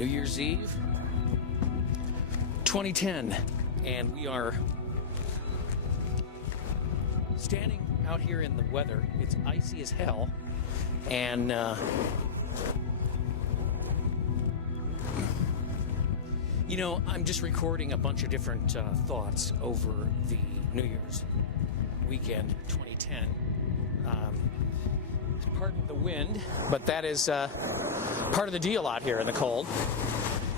New Year's Eve 2010, and we are standing out here in the weather. It's icy as hell, and you know, I'm just recording a bunch of different thoughts over the New Year's weekend 2010. Pardon the wind, but that is part of the deal out here in the cold.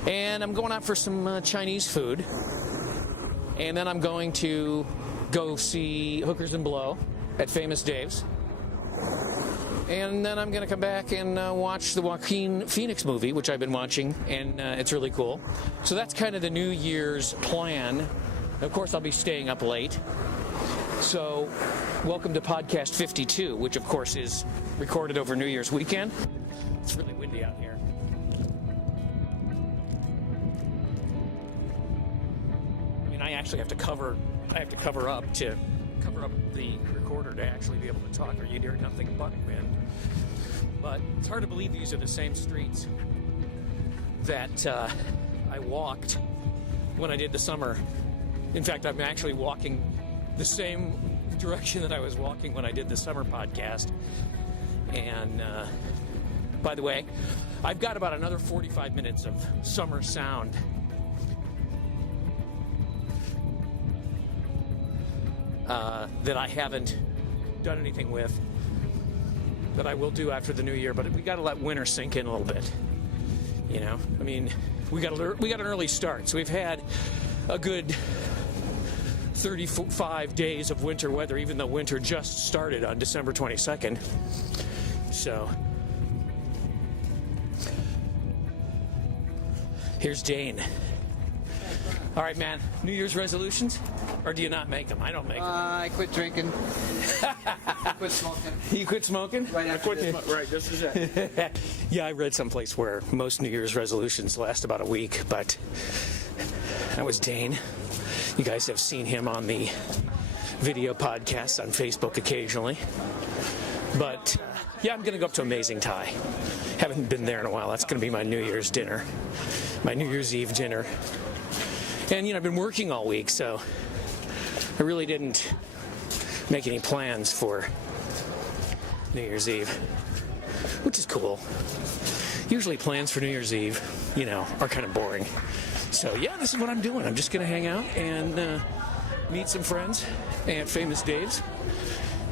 And I'm going out for some Chinese food, and then I'm going to go see Hookers and Blow at Famous Dave's, and then I'm going to come back and watch the Joaquin Phoenix movie, which I've been watching, and it's really cool. So that's kind of the New Year's plan. Of course, I'll be staying up late. So, welcome to podcast 52, which of course is recorded over New Year's weekend. It's really windy out here. I mean, I actually have to cover up the recorder to actually be able to talk, or you'd hear nothing but wind. But it's hard to believe these are the same streets that I walked when I did the summer. In fact, I'm actually walking the same direction that I was walking when I did the summer podcast. And by the way, I've got about another 45 minutes of summer sound that I haven't done anything with, that I will do after the new year. But we got to let winter sink in a little bit. You know, I mean, we got an early start, so we've had a good 35 days of winter weather, even though winter just started on December 22nd. So, here's Dane. All right, man, New Year's resolutions? Or do you not make them? I don't make them. I quit drinking. I quit smoking. You quit smoking? Right after this. Right, this is it. Yeah, I read someplace where most New Year's resolutions last about a week, but that was Dane. You guys have seen him on the video podcasts on Facebook occasionally. But, yeah, I'm going to go up to Amazing Thai. Haven't been there in a while. That's going to be my New Year's dinner. My New Year's Eve dinner. And, you know, I've been working all week, so I really didn't make any plans for New Year's Eve, which is cool. Usually plans for New Year's Eve, you know, are kind of boring. So, yeah, this is what I'm doing. I'm just going to hang out and meet some friends at Famous Dave's,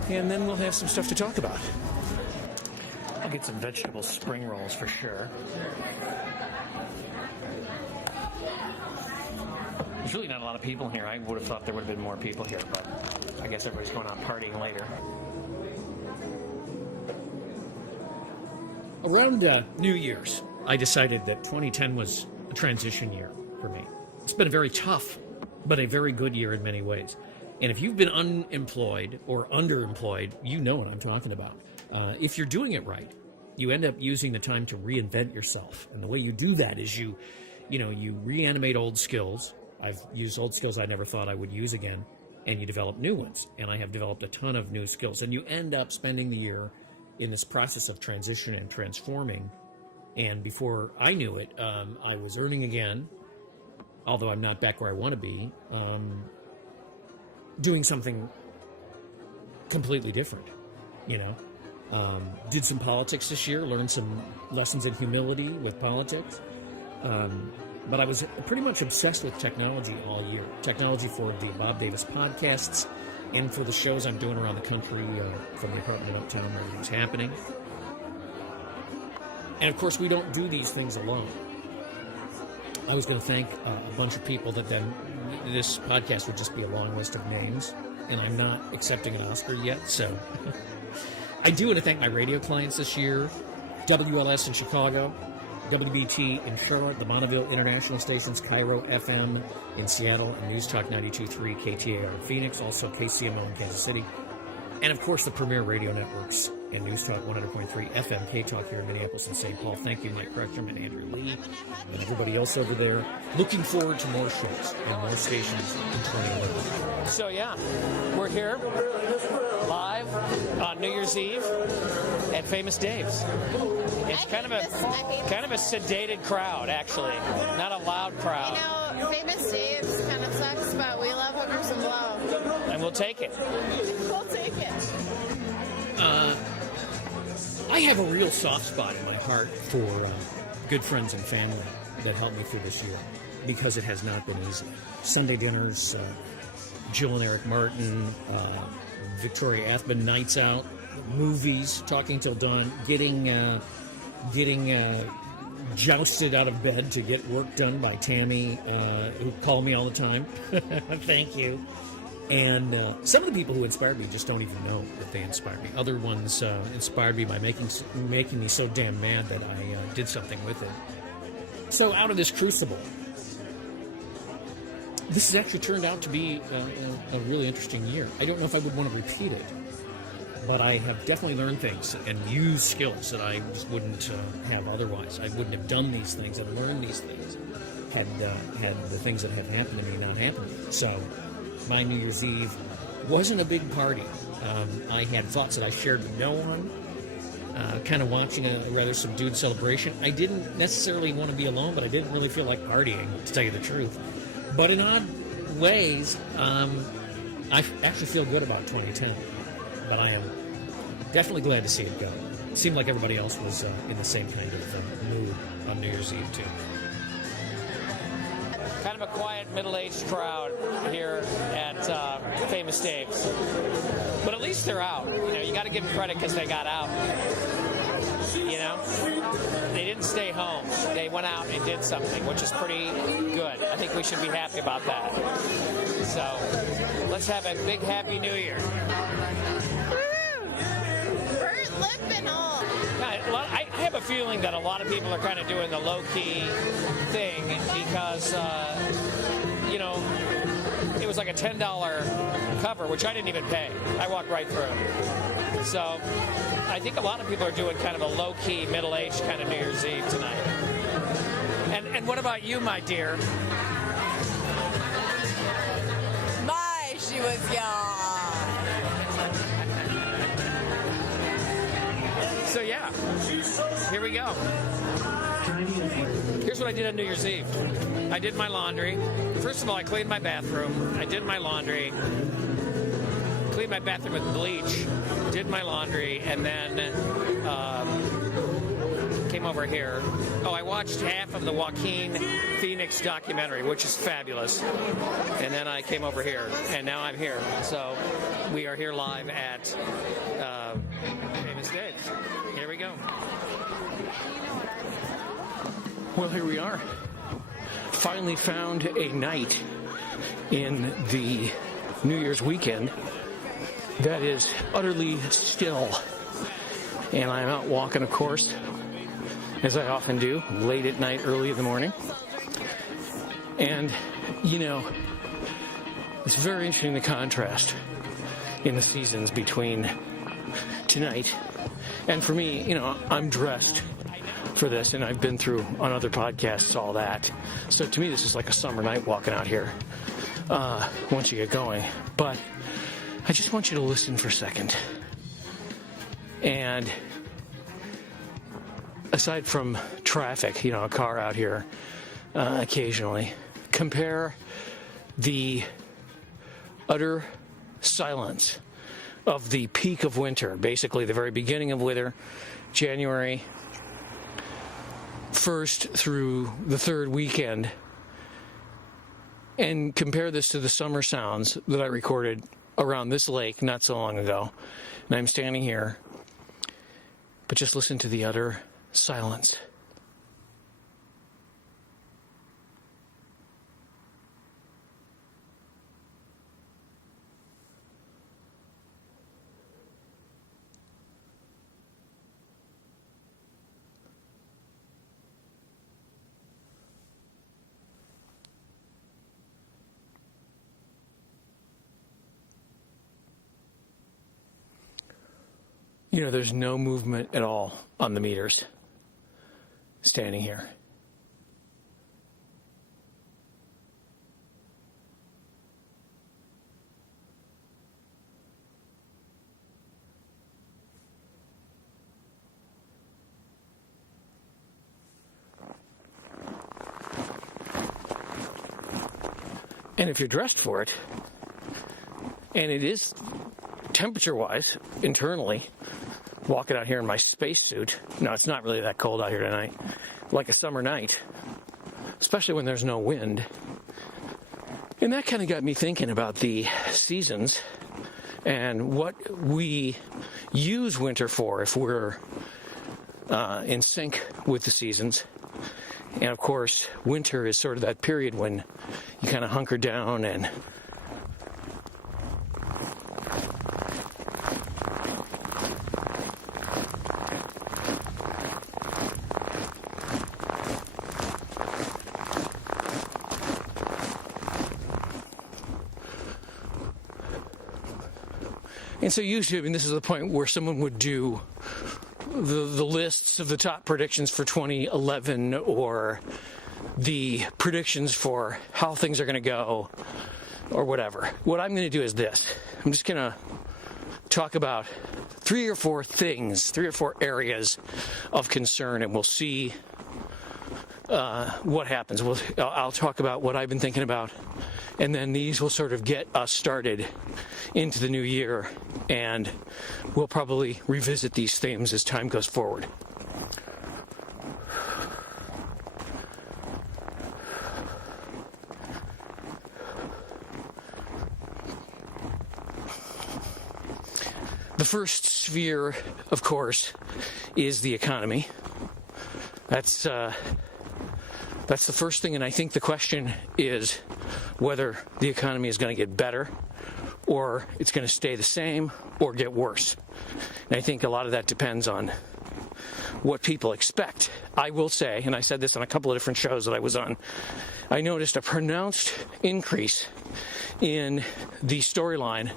and then we'll have some stuff to talk about. I'll get some vegetable spring rolls for sure. There's really not a lot of people here. I would have thought there would have been more people here, but I guess everybody's going out partying later. Around New Year's, I decided that 2010 was a transition year for me. It's been a very tough, but a very good year in many ways. And if you've been unemployed or underemployed, you know what I'm talking about. If you're doing it right, you end up using the time to reinvent yourself. And the way you do that is you reanimate old skills. I've used old skills I never thought I would use again, and you develop new ones. And I have developed a ton of new skills. And you end up spending the year in this process of transition and transforming. And before I knew it, I was earning again, although I'm not back where I want to be, doing something completely different, you know. Did some politics this year, learned some lessons in humility with politics. But I was pretty much obsessed with technology all year. Technology for the Bob Davis podcasts and for the shows I'm doing around the country from the apartment uptown where everything's happening. And of course, we don't do these things alone. I was going to thank a bunch of people that then this podcast would just be a long list of names, and I'm not accepting an Oscar yet, so I do want to thank my radio clients this year, WLS in Chicago, WBT in Charlotte, the Bonneville International Stations, Cairo FM in Seattle, and News Talk 92.3 KTAR in Phoenix, also KCMO in Kansas City, and of course the premier radio networks and News Talk 100.3 FM K-Talk here in Minneapolis and St. Paul. Thank you, Mike Crutcham and Andrew Lee, and everybody else over there. Looking forward to more shows and more stations in 2011. So yeah, We're here live on New Year's Eve at Famous Dave's. It's kind of a sedated crowd, actually, not a loud crowd. You know, Famous Dave's kind of sucks, but we love hookers and blow. And we'll take it. We'll take it. I have a real soft spot in my heart for good friends and family that helped me through this year, because it has not been easy. Sunday dinners, Jill and Eric Martin, Victoria Athman nights out, movies, talking till dawn, getting jousted out of bed to get work done by Tammy, who called me all the time. Thank you. And some of the people who inspired me just don't even know that they inspired me. Other ones inspired me by making me so damn mad that I did something with it. So out of this crucible, this has actually turned out to be a really interesting year. I don't know if I would want to repeat it, but I have definitely learned things and used skills that I just wouldn't have otherwise. I wouldn't have done these things and learned these things had the things that have happened to me not happened to me. So my New Year's Eve wasn't a big party. I had thoughts that I shared with no one. Kind of watching a rather subdued celebration. I didn't necessarily want to be alone, but I didn't really feel like partying, to tell you the truth. But in odd ways, I actually feel good about 2010. But I am definitely glad to see it go. It seemed like everybody else was in the same kind of mood on New Year's Eve, too. Kind of a quiet, middle-aged crowd here at Famous Dave's. But at least they're out. You know, you got to give them credit because they got out. You know? They didn't stay home. They went out and did something, which is pretty good. I think we should be happy about that. So, let's have a big Happy New Year. Bert Lip and all. I have a feeling that a lot of people are kind of doing the low-key thing because, you know, it was like a $10 cover, which I didn't even pay. I walked right through. So I think a lot of people are doing kind of a low-key, middle-aged kind of New Year's Eve tonight. And what about you, my dear? My, she was young. So yeah, here we go. Here's what I did on New Year's Eve. I did my laundry. First of all, I cleaned my bathroom. I did my laundry. Cleaned my bathroom with bleach. Did my laundry, and then came over here. Oh, I watched half of the Joaquin Phoenix documentary, which is fabulous. And then I came over here, and now I'm here. So we are here live at Famous Dave's. Here we go. Well, here we are. Finally found a night in the New Year's weekend that is utterly still. And I'm out walking, of course, as I often do, late at night, early in the morning. And, you know, it's very interesting, the contrast in the seasons between tonight and for me. You know, I'm dressed for this, and I've been through on other podcasts all that. So to me, this is like a summer night walking out here once you get going. But I just want you to listen for a second. And aside from traffic, you know, a car out here occasionally, compare the utter silence of the peak of winter, basically the very beginning of winter, January 1st through the third weekend, and compare this to the summer sounds that I recorded around this lake not so long ago. And I'm standing here, but just listen to the utter silence. You know, there's no movement at all on the meters standing here. And if you're dressed for it, and it is temperature-wise, internally, walking out here in my spacesuit, no, it's not really that cold out here tonight, like a summer night, especially when there's no wind. And that kind of got me thinking about the seasons and what we use winter for if we're in sync with the seasons. And of course, winter is sort of that period when you kind of hunker down and so usually, I mean, this is the point where someone would do the lists of the top predictions for 2011 or the predictions for how things are going to go or whatever. What I'm going to do is this. I'm just going to talk about 3 or 4 things, 3 or 4 areas of concern, and we'll see what happens. I'll talk about what I've been thinking about, and then these will sort of get us started into the new year, and we'll probably revisit these themes as time goes forward. The first sphere, of course, is the economy. That's the first thing, and I think the question is whether the economy is going to get better or it's going to stay the same or get worse. And I think a lot of that depends on what people expect. I will say, and I said this on a couple of different shows that I was on, I noticed a pronounced increase in the storyline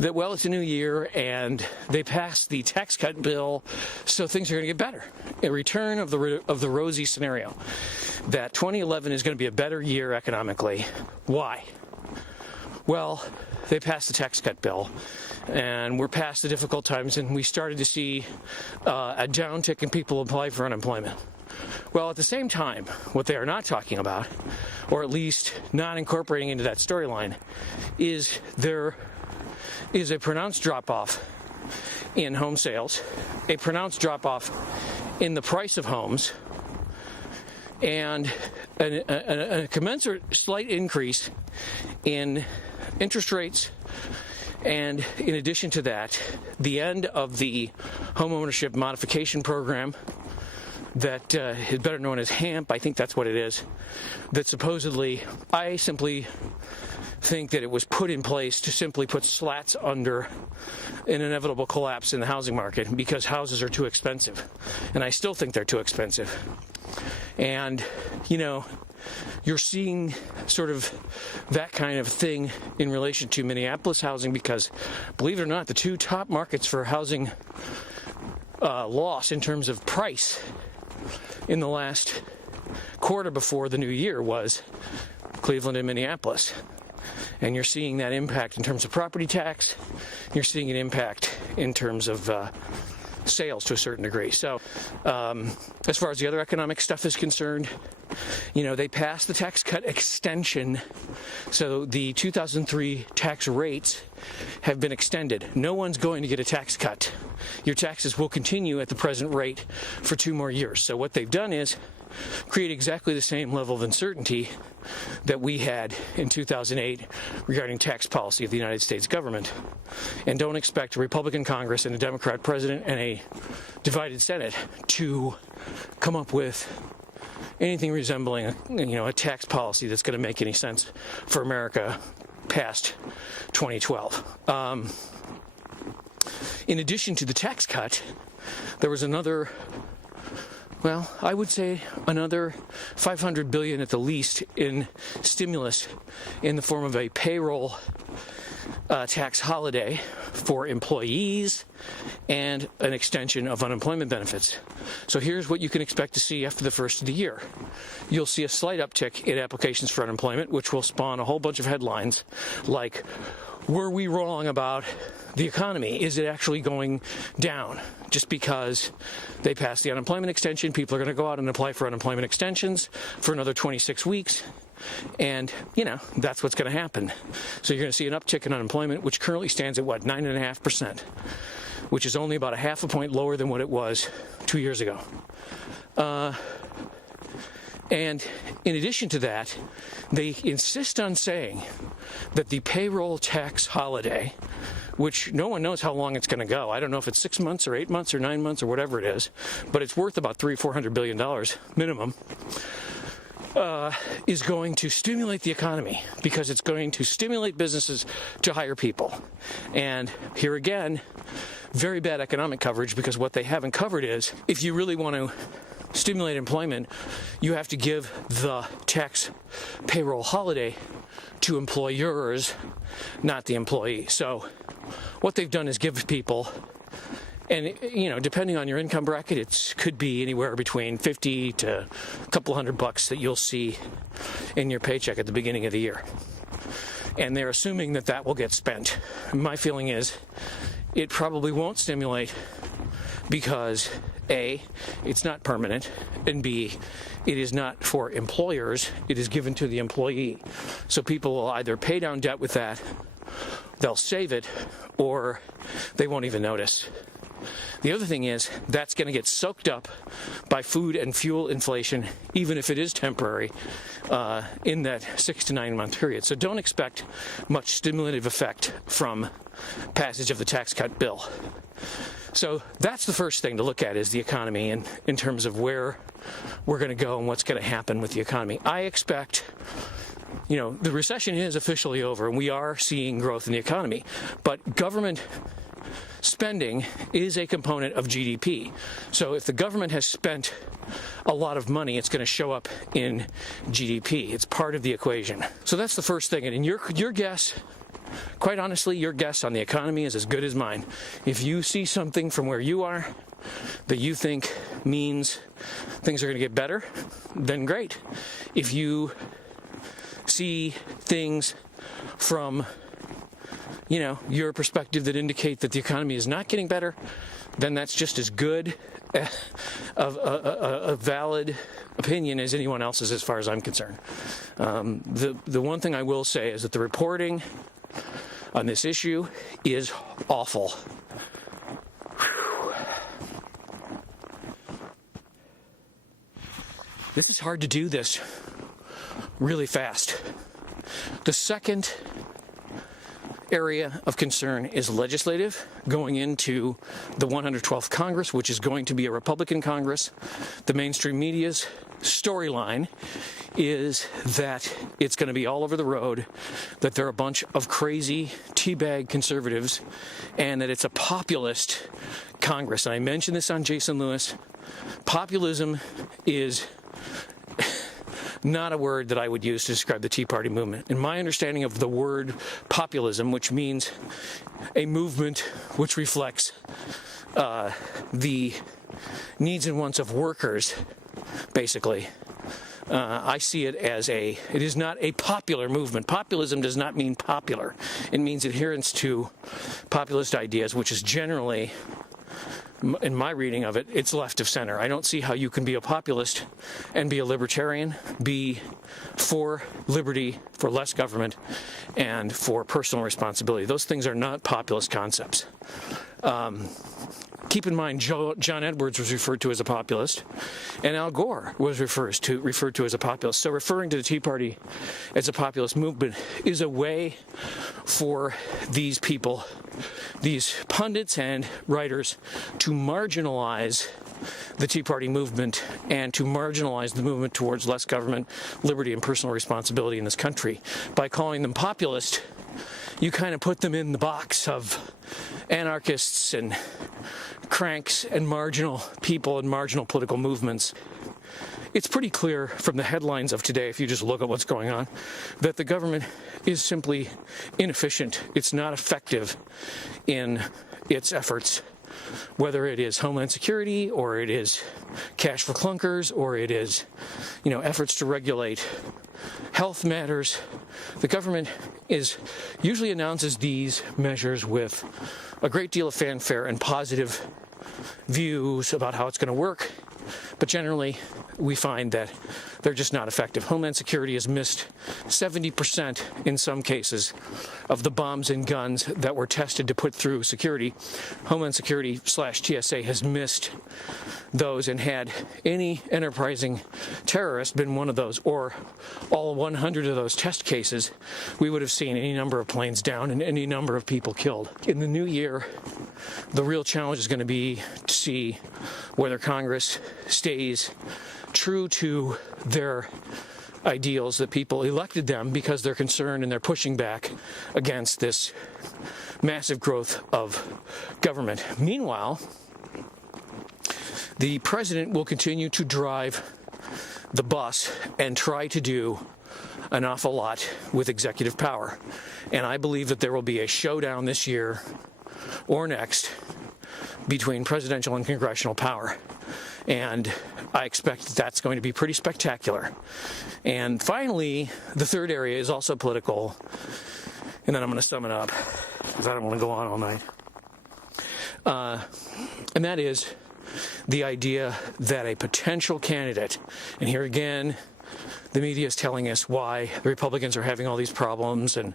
that, well, it's a new year and they passed the tax cut bill, so things are going to get better. A return of the rosy scenario, that 2011 is going to be a better year economically. Why? Well, they passed the tax cut bill, and we're past the difficult times, and we started to see a downtick in people apply for unemployment. Well, at the same time, what they are not talking about, or at least not incorporating into that storyline, is there is a pronounced drop-off in home sales, a pronounced drop-off in the price of homes, and a commensurate slight increase in interest rates, and in addition to that, the end of the homeownership modification program that is better known as HAMP, I think that's what it is, that supposedly, I simply think that it was put in place to simply put slats under an inevitable collapse in the housing market because houses are too expensive. And I still think they're too expensive. And, you know, you're seeing sort of that kind of thing in relation to Minneapolis housing because, believe it or not, the 2 top markets for housing loss in terms of price in the last quarter before the new year was Cleveland and Minneapolis. And you're seeing that impact in terms of property tax. You're seeing an impact in terms of sales to a certain degree. So as far as the other economic stuff is concerned, you know, they passed the tax cut extension. So the 2003 tax rates have been extended. No one's going to get a tax cut. Your taxes will continue at the present rate for 2 more years. So what they've done is create exactly the same level of uncertainty that we had in 2008 regarding tax policy of the United States government. And don't expect a Republican Congress and a Democrat president and a divided Senate to come up with anything resembling a tax policy that's going to make any sense for America past 2012. In addition to the tax cut, there was another, well, I would say another $500 billion at the least in stimulus in the form of a payroll tax holiday for employees and an extension of unemployment benefits. So here's what you can expect to see after the first of the year. You'll see a slight uptick in applications for unemployment, which will spawn a whole bunch of headlines like, were we wrong about the economy? Is it actually going down? Just because they passed the unemployment extension, people are going to go out and apply for unemployment extensions for another 26 weeks. And, that's what's going to happen. So you're going to see an uptick in unemployment, which currently stands at 9.5%, which is only about a half a point lower than what it was 2 years ago. And in addition to that, they insist on saying that the payroll tax holiday, which no one knows how long it's going to go. I don't know if it's 6 months or 8 months or 9 months or whatever it is, but it's worth about $300-400 billion minimum, is going to stimulate the economy because it's going to stimulate businesses to hire people. And here again, very bad economic coverage, because what they haven't covered is, if you really want to stimulate employment, you have to give the tax payroll holiday to employers, not the employee. So what they've done is give people, and depending on your income bracket, it could be anywhere between $50 to a couple $100 that you'll see in your paycheck at the beginning of the year. And they're assuming that will get spent. My feeling is it probably won't stimulate because A, it's not permanent, and B, it is not for employers, it is given to the employee. So people will either pay down debt with that, they'll save it, or they won't even notice. The other thing is, that's going to get soaked up by food and fuel inflation, even if it is temporary, in that 6 to 9 month period. So don't expect much stimulative effect from passage of the tax cut bill. So that's the first thing to look at, is the economy, and in terms of where we're going to go and what's going to happen with the economy. I expect, the recession is officially over and we are seeing growth in the economy, but government spending is a component of GDP. So if the government has spent a lot of money, it's going to show up in GDP. It's part of the equation. So that's the first thing. And your guess, quite honestly, your guess on the economy is as good as mine. If you see something from where you are that you think means things are going to get better, then great. If you see things from your perspective that indicate that the economy is not getting better, then that's just as good of a valid opinion as anyone else's, as far as I'm concerned. The one thing I will say is that the reporting on this issue is awful. This is hard to do this really fast. The second area of concern is legislative, going into the 112th Congress, which is going to be a Republican Congress. The mainstream media's storyline is that it's going to be all over the road, that they're a bunch of crazy teabag conservatives, and that it's a populist Congress. And I mentioned this on Jason Lewis. Populism is not a word that I would use to describe the Tea Party movement. In my understanding of the word populism, which means a movement which reflects the needs and wants of workers, basically, I see it as it is not a popular movement. Populism does not mean popular. It means adherence to populist ideas, which is generally, in my reading of it, it's left of center. I don't see how you can be a populist and be a libertarian, be for liberty, for less government, and for personal responsibility. Those things are not populist concepts. Keep in mind, John Edwards was referred to as a populist, and Al Gore was referred to as a populist. So referring to the Tea Party as a populist movement is a way for these people, these pundits and writers, to marginalize the Tea Party movement and to marginalize the movement towards less government, liberty, and personal responsibility in this country. By calling them populist, you kind of put them in the box of anarchists and cranks and marginal people and marginal political movements. It's pretty clear from the headlines of today, if you just look at what's going on, that the government is simply inefficient. It's not effective in its efforts, whether it is Homeland Security or it is cash for clunkers or it is, efforts to regulate health matters. The government usually announces these measures with a great deal of fanfare and positive views about how it's going to work, but generally we find that they're just not effective. Homeland Security has missed 70% in some cases of the bombs and guns that were tested to put through security. Homeland Security / TSA has missed those, and had any enterprising terrorist been one of those, or all 100 of those test cases, we would have seen any number of planes down and any number of people killed. In the new year, the real challenge is going to be to see whether Congress stays true to their ideals that people elected them because they're concerned and they're pushing back against this massive growth of government. Meanwhile, the president will continue to drive the bus and try to do an awful lot with executive power. And I believe that there will be a showdown this year or next between presidential and congressional power. And I expect that's going to be pretty spectacular. And finally, the third area is also political. And then I'm going to sum it up because I don't want to go on all night. And that is the idea that a potential candidate, and here again, the media is telling us why the Republicans are having all these problems and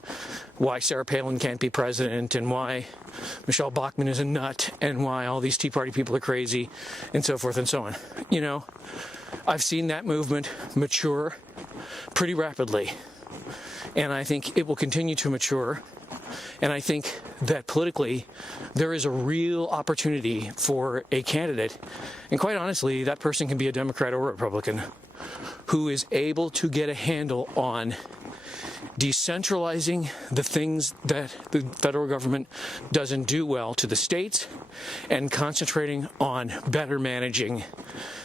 why Sarah Palin can't be president and why Michelle Bachmann is a nut and why all these Tea Party people are crazy and so forth and so on. You know, I've seen that movement mature pretty rapidly, and I think it will continue to mature. And I think that politically, there is a real opportunity for a candidate, and quite honestly, that person can be a Democrat or a Republican, who is able to get a handle on decentralizing the things that the federal government doesn't do well to the states and concentrating on better managing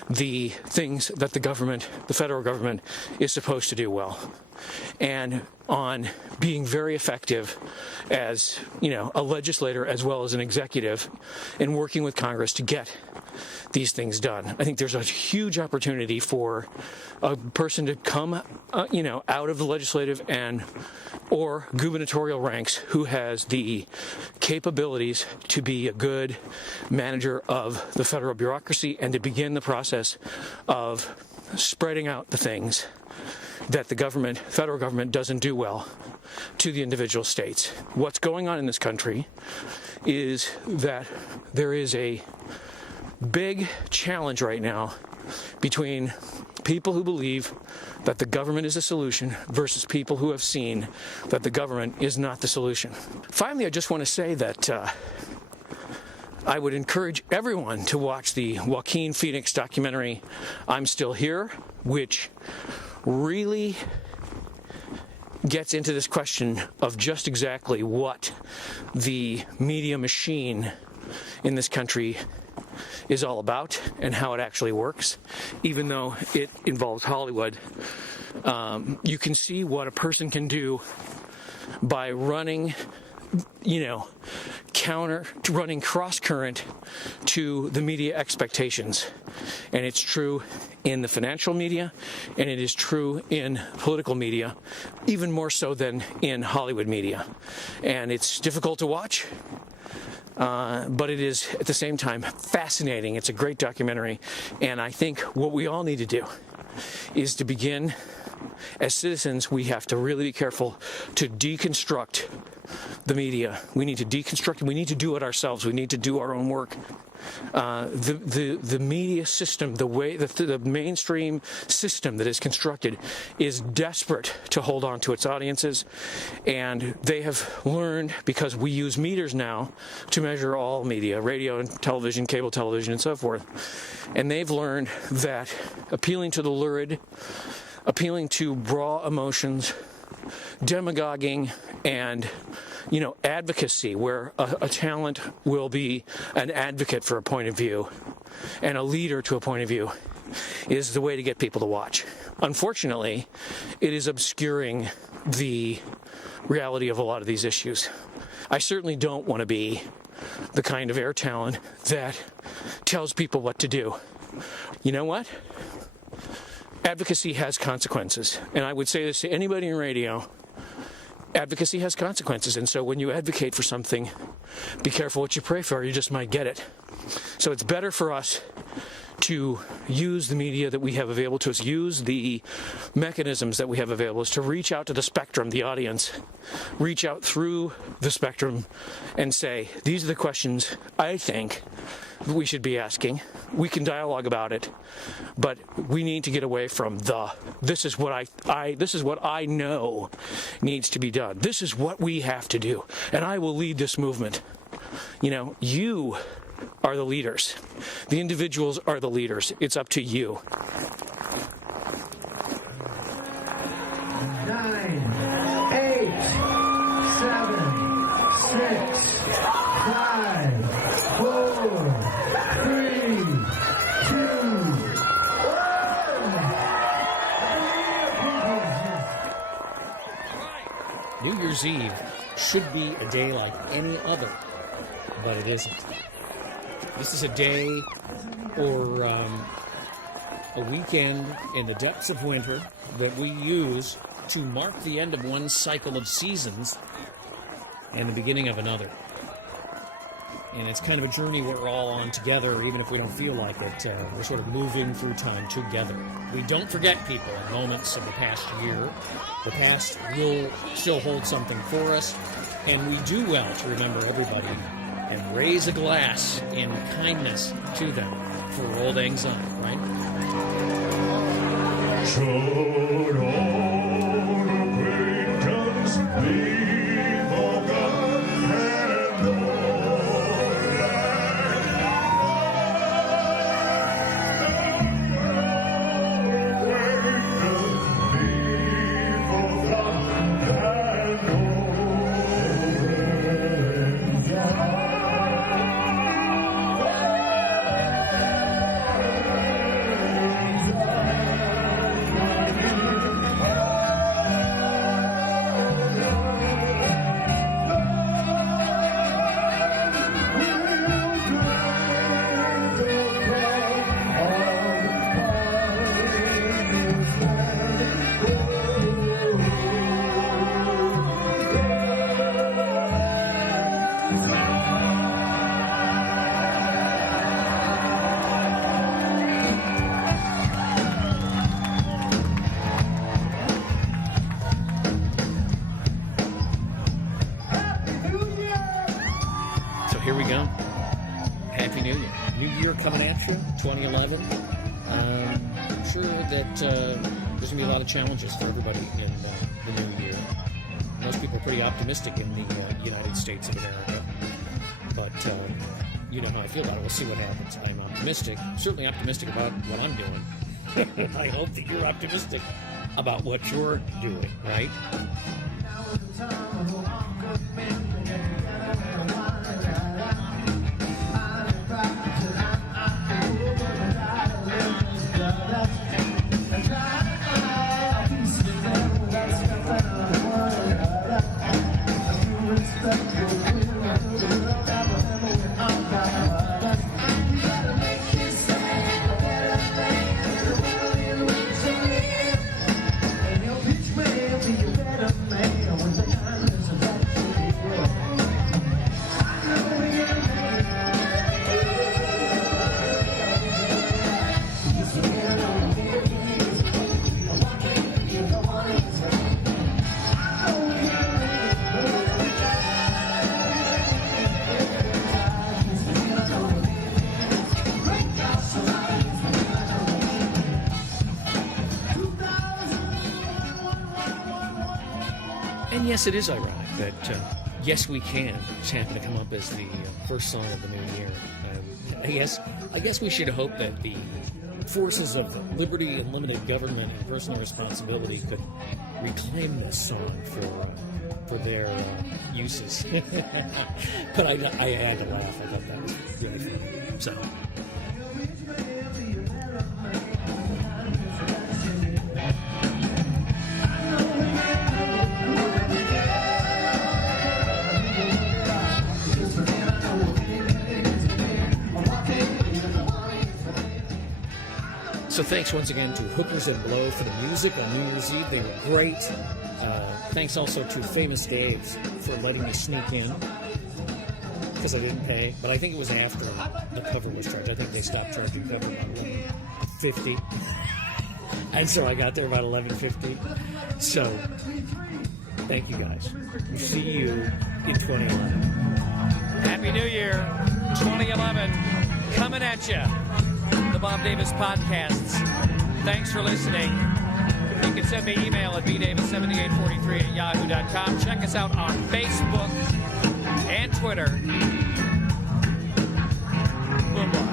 the things that the federal government is supposed to do well, and on being very effective as, a legislator as well as an executive in working with Congress to get these things done. I think there's a huge opportunity for a person to come, out of the legislative or gubernatorial ranks who has the capabilities to be a good manager of the federal bureaucracy and to begin the process of spreading out the things that the federal government doesn't do well to the individual states. What's going on in this country is that there is a big challenge right now between people who believe that the government is a solution versus people who have seen that the government is not the solution. Finally, I just want to say that I would encourage everyone to watch the Joaquin Phoenix documentary, I'm Still Here, which really gets into this question of just exactly what the media machine in this country is all about and how it actually works. Even though it involves Hollywood, you can see what a person can do by running cross current to the media expectations. And it's true in the financial media, and it is true in political media, even more so than in Hollywood media. And it's difficult to watch, but it is at the same time fascinating. It's a great documentary, and I think what we all need to do is to begin, as citizens, we have to really be careful to deconstruct the media. We need to deconstruct it. We need to do it ourselves. We need to do our own work. The media system, the mainstream system that is constructed, is desperate to hold on to its audiences, and they have learned, because we use meters now to measure all media, radio and television, cable television, and so forth, and they've learned that appealing to the lurid, appealing to raw emotions, demagoguing, and advocacy, where a talent will be an advocate for a point of view and a leader to a point of view, is the way to get people to watch. Unfortunately, it is obscuring the reality of a lot of these issues. I certainly don't want to be the kind of air talent that tells people what to do. You know what? Advocacy has consequences, and I would say this to anybody in radio. Advocacy has consequences, and so when you advocate for something, be careful what you pray for. You just might get it. So it's better for us to use the media that we have available to us, use the mechanisms that we have available, is to reach out to the spectrum, the audience, reach out through the spectrum and say, these are the questions I think we should be asking. We can dialogue about it, but we need to get away from this is what I know needs to be done. This is what we have to do, and I will lead this movement. You are the leaders. The individuals are the leaders. It's up to you. 9, 8, 7, 6, 5, 4, 3, 2, 1. New Year's Eve should be a day like any other, but it isn't. This is a day or a weekend in the depths of winter that we use to mark the end of one cycle of seasons and the beginning of another. And it's kind of a journey we're all on together, even if we don't feel like it. We're sort of moving through time together. We don't forget people and moments of the past year. The past will still hold something for us, and we do well to remember everybody and raise a glass in kindness to them for old Lang Syne, right? Should old acquaintance be forgotten and old acquaintance be forgotten and Here we go. Happy New Year. New Year coming at you, 2011. I'm sure that there's going to be a lot of challenges for everybody in the new year. Most people are pretty optimistic in the United States of America. But you know how I feel about it. We'll see what happens. I'm optimistic. Certainly optimistic about what I'm doing. I hope that you're optimistic about what you're doing, right? And yes, it is ironic that Yes We Can just happened to come up as the first song of the new year. I guess we should hope that the forces of liberty and limited government and personal responsibility could reclaim this song for their uses. But I had to laugh. I thought that was really funny. So. So thanks once again to Hookers and Blow for the music on New Year's Eve. They were great. Thanks also to Famous Dave's for letting me sneak in. because I didn't pay. But I think it was after the cover was charged. I think they stopped charging cover about $11.50. And so I got there about $11.50. So, thank you guys. We'll see you in 2011. Happy New Year 2011 coming at you. The Bob Davis Podcasts. Thanks for listening. You can send me an email at bdavis7843@yahoo.com. Check us out on Facebook and Twitter. Boom.